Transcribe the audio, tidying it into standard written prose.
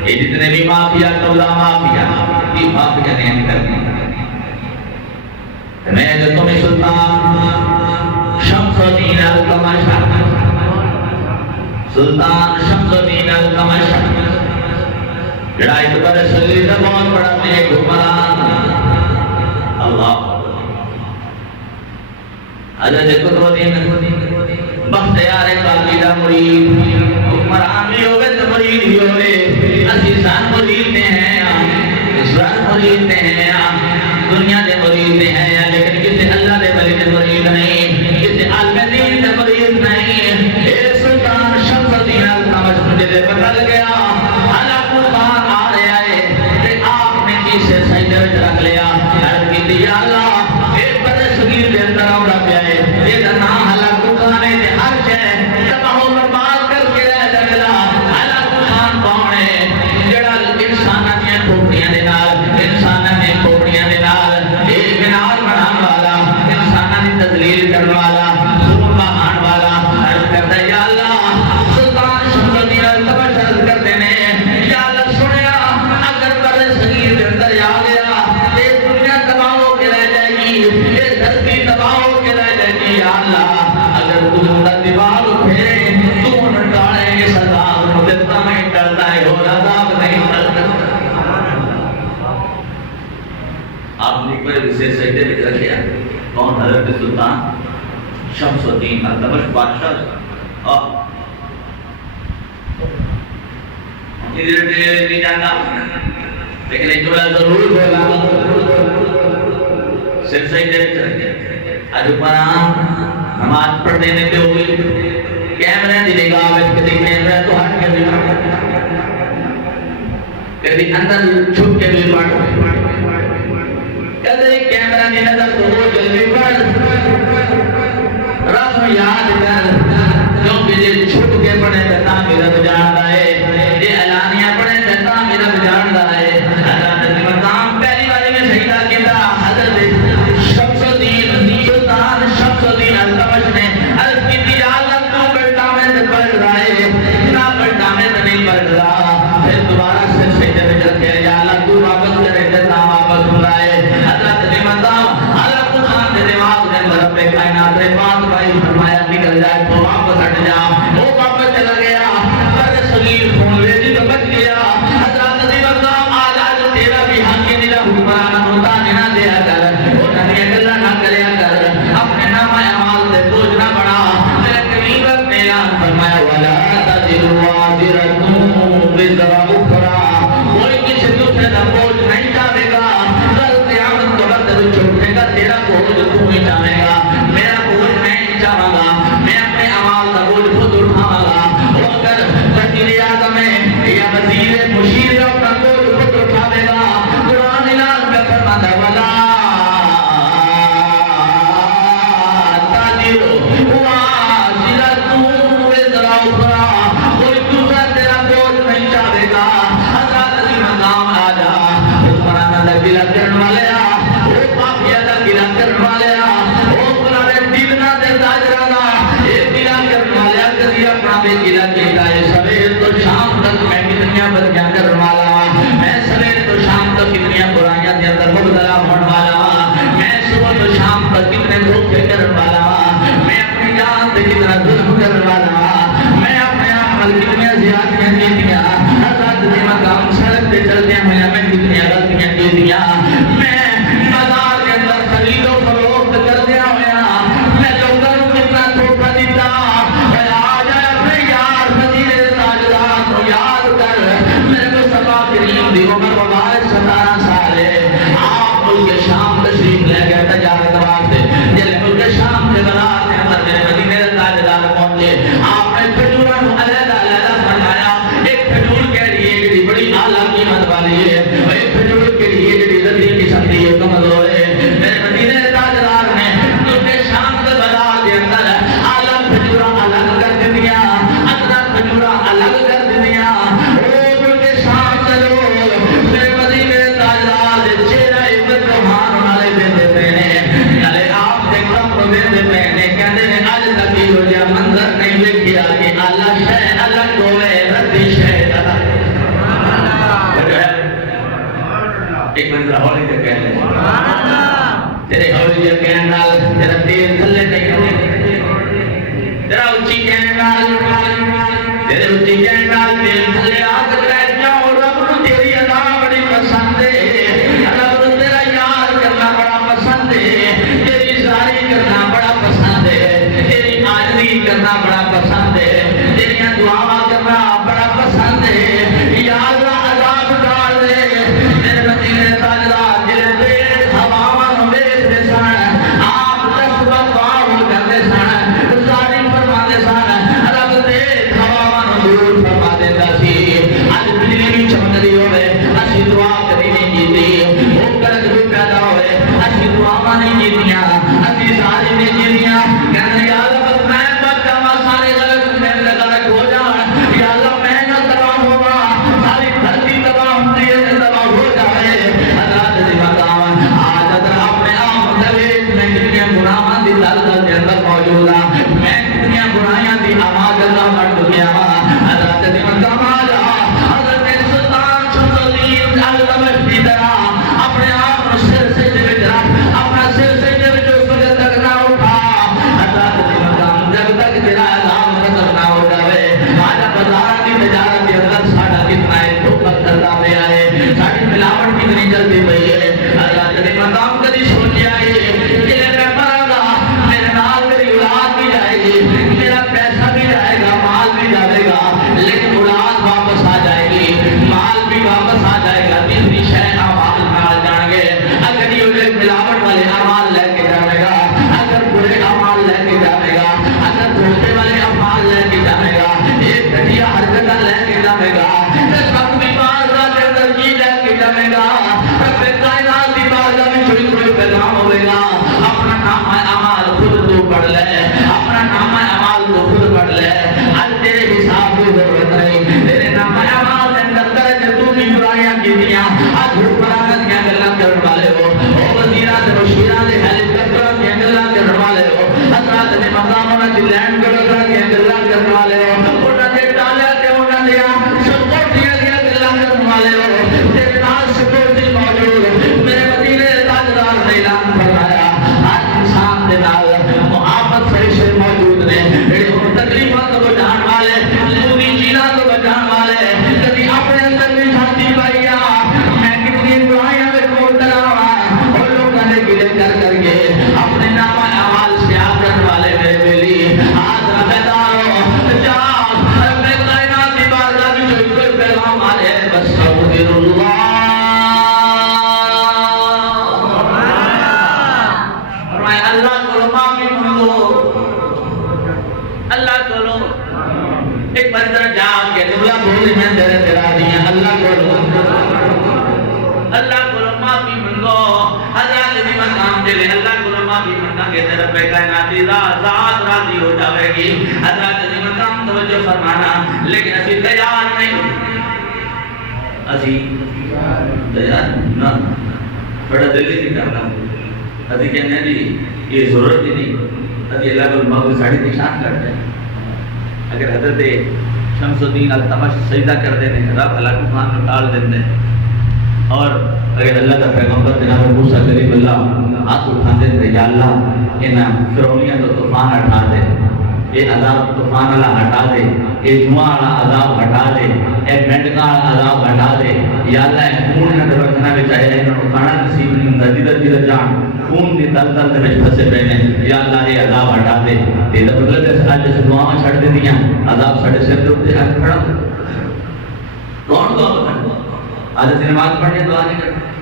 یہ جتنے بھی مافیا تولا مافیا یہ مافیا نے کر دی میں جو تمہیں سلطان شمس الدین القمشہ سلطان شمس الدین القمشہ لڑائی تو بڑے سلی سے بہت بڑا نیک حکمران اللہ حضرت قطب الدین بختیار کاکی مرید حکمران بھی ہوئے تو مرید بھی ہوئے عزیزان مرید نے ہیں اسرار مرید نے ہیں دنیا دے مرید نے ہیں لیکن کسی اللہ دے مرید مرید نہیں کسی عالم دین دے مرید نہیں اے سلطان شمس الدین القمشہ مجھے دے بدل گیا اللہ قربان آ رہے آئے کہ آپ نے کسے سجدے وچ رکھ لیا عرض کی دی اللہ ایک بڑے صغیر دے اندر اور رکھ جائے یہ نام اللہ قربان ہے ہر شے تباہ و برباد کر کے رہ جائے اللہ قربان کون ہے جڑا انساناں دی کھوپڑیاں دے نال انساناں دی کھوپڑیاں دے نال ایک بنار بنان والا انساناں دی تذلیل کرنے والا ظلم بہان والا عرض کرتا ہے یا اللہ سلطان شمس الدین القمشہ عرض کرتے ہیں یا اللہ سنیا اگر بڑے صغیر دے اندر آ گیا یہ دنیا تباہ ہو کے رہ جائے گی یہ دھرتی تباہ ہو کے رہ جائے گی یا اللہ اگر تو ان کا دیوار اٹھے تو ان ڈالے گے سزا مدتہ میں ڈرتا ہے اور عذاب نہیں ڈرتا آپ نے کوئی اسے سجدے میں رکھیا کون حضرت سلطان شمس الدین القمشہ بادشاہ ادھر نہیں جانا لیکن ایک جملہ ضرور بولا سر سجدے میں رکھیا آج اوپر نماز پڑھ دینے پہ ہوئی کیمرے دی نگاہ میں کدی کیمرے تو ہٹ کے بھی کدی اندر چھپ کے بھی پڑھ کدی کیمرہ دی نظر تو ہو جلدی پڑھ رب یاد کر کیونکہ یہ چھپ کے پڑھے تو میرا رب جانتا ہے یہ اعلانیہ پڑھے تو میرا رب جانتا ہے حضرت مقام پہلی باری میں سجدہ کیا حضرت شمس الدین سلطان شمس الدین القمشہ نے عرض کی تھی اللہ تو پلٹا میں سے پڑھ رہا ہے نہ پلٹا میں سے نہیں پڑھ رہا پھر دوبارہ سے سجدے میں رکھے یا اللہ تو واپس کرے تو واپس ہو رہا ہے حضرت مقام اللہ قرآن کے دماغ نے رب کائنات نے بات بھائی فرمایا نکل جائے تو واپس ہٹ جا وہ واپس چلا گیا پر صغیر خون لے دی تو بچ گیا حضرت مقام آج آج تیرا بھی حق نہیں رہا حکمران ہوتا نہ دیا کر وہ نہ گلا نہ کریا کر اپنے نام اعمال سے بوجھ نہ بڑھا میرے کریم نے اعلان فرمایا ولا تزر وازرۃ وزر اخرى کوئی کسی دوسرے کا بوجھ نہیں اٹھائے گا کل قیامت کے وقت چھوٹے گا تیرا بوجھ تو اٹھائے گا میرا بوجھ میں اٹھاؤں گا میں اپنے اعمال کا بوجھ خود اٹھاؤں گا وہ اگر وزیر اعظم ہے یا وزیر مشیر اپنا بوجھ خود اٹھاوے گا قرآن اعلان میں فرماتا ہے ولا میرے ایک منظر ہولی سے کہہ لے تیرے ہولی سے کہنے نال تیرا تیل تھلے نہیں ہونے تیرا اچھی کہنے نال تیرے اچھی کہنے نال تیل تھلے آگ لے جاؤ رب نو تیری ادا بڑی پسند ہے رب نو تیرا یاد کرنا بڑا پسند ہے تیری زاری کرنا بڑا پسند ہے تیری آجری کرنا بڑا پسند ہے تیری دعا کرنا بڑا پسند ہے یا اللہ عذاب ڈال دے میرے مدینے تاجدار دل پہ ہواواں نو ویکھدے سن آپ تسبیح پاؤ کردے سن زاری فرماندے سن رب دے ہواواں نو دور فرما دیندا سی اج بجلی بھی چمکدی ہوے اسی دعا کری نہیں کیتی وہ کرج بھی پیدا ہوئے اسی دعاواں نہیں کیتیاں اسی زاری نہیں کیتیاں کہندے یا اللہ میں بچا سارے غلط میرے غلط ہو جان یا اللہ میں نہ تباہ ہوا ساری دھرتی تباہ ہوتی ہے تباہ ہو جائے حضرات دی مقام آج اگر اپنے آپ دویش میں کتنی گناہاں دی دلدل کے اندر موجود ہے میں کتنی برائیاں دی آواز اللہ بن گیا حضرات دی مقام آج حضرت سلطان شمسالدین الدمشقی کی طرح اپنے آپ کو سر سے جب اپنا سر سے جب اس وقت تک نہ اٹھا حضرات دی مقام جب تک تیرا عذاب ختم نہ ہو جائے آج بازار کی تجارت کے اندر ساڑھا کتنا ہے تو چلتا پیا ہے ساڑھی ملاوٹ کتنی چلتی پئی ہے حضرات دی مقام کبھی سوچیا ہے کہ میں مرا گا میرے نال میری اولاد بھی جائے گی میرا پیسہ بھی جائے گا مال بھی جائے گا لیکن اولاد واپس آ جائے گی مال بھی واپس آ جائے گا تیسری شے اعمال نال جان گے اگر یہ ملاوٹ والے اعمال لے کے جائے گا اگر برے اعمال لے کے جائے گا اگر دھوکے والے اعمال لے کے جائے گا ایک گھٹیا حرکت لے کے جائے گا سب بھی بارگاہ کے اندر کی لے کے جائے گا رب کائنات کی بارگاہ میں چھوٹی چھوٹی پیغام ہوئے گا اپنا نام اعمال خود تو پڑھ لے اپنا نام اعمال تو خود پڑھ لے آج تیرے حساب کی ضرورت نہیں تیرے نام اعمال کے اندر کرے تو بھی برائیاں کی دیا آج حکمرانت کیا گلا کرنے والے ہو او وزیرات مشیرات ہیلی کاپٹر کیا گلا کرنے والے ہو حضرات نے مقاموں میں لینڈ کروڑا کیا گلا کرنے والے ہو انہوں نے ڈالا کہ انہوں نے سپورٹیاں کیا گلا کرنے والے ہو تیرے نال سپورٹی موجود میرے مدینے تاجدار نے اعلان فرمایا ہر انسان دے نال محبت فرشتے موجود نے تکلیفات کو جان والے پوری جینا کو بچان والے کبھی اپنے اندر بھی جھانتی پائیا میں کتنی برائیاں میں مبتلا ہوا اور لوگوں نے گلے کر کے اپنے نام اعمال سے آکر والے میرے بیلی آج ربیدار ہو جا رب کائنات کی بارگاہ میں جو کوئی پیغام آ رہے ہیں بس سعودر اللہ فرمائے اللہ کو معافی مانگو اللہ کو ایک بندر جا کے جملہ بولی میں تیرے تیرا دیا اللہ کو معافی مانگو حضرات دی مقام دے لے اللہ کو معافی مانگا کہ تیرے پہ کائنات دی ذات راضی ہو جاوے گی حضرات دی مقام توجہ فرمانا لیکن اسی تیار نہیں اسی تیار نہ بڑا دلی نہیں کرنا اسی کہنے ہیں جی یہ ضرورت ہی نہیں اسی اللہ کو معافی ساڑھی نشان کرتے ہیں اگر حضرت شمس الدین الدمشقی سجدہ کر دینے رب اللہ کو مان ڈال دینے اور اگر اللہ کا پیغمبر جناب موسیٰ کریم اللہ ہاتھ اٹھا دیتے یا اللہ انہیں فرعونیاں تو طوفان ہٹا دے یہ عذاب طوفان اللہ ہٹا دے یہ جمعہ اللہ عذاب ہٹا دے یہ مینڈکا عذاب ہٹا دے یا اللہ خون نہ درکھنا بچائے انہوں کھانا نصیب نہیں ہوں جدر جدر جان خون دی تل تل دے میں پھسے پہنے یا اللہ یہ عذاب ہٹا دے یہ تو مطلب ہے آج جیسے دعا میں چھڑ دے دیا عذاب سڑے سے اندر اٹھتے آج کھڑا کون دعا کرتا آج جیسے نماز پڑھنے دعا نہیں کرتا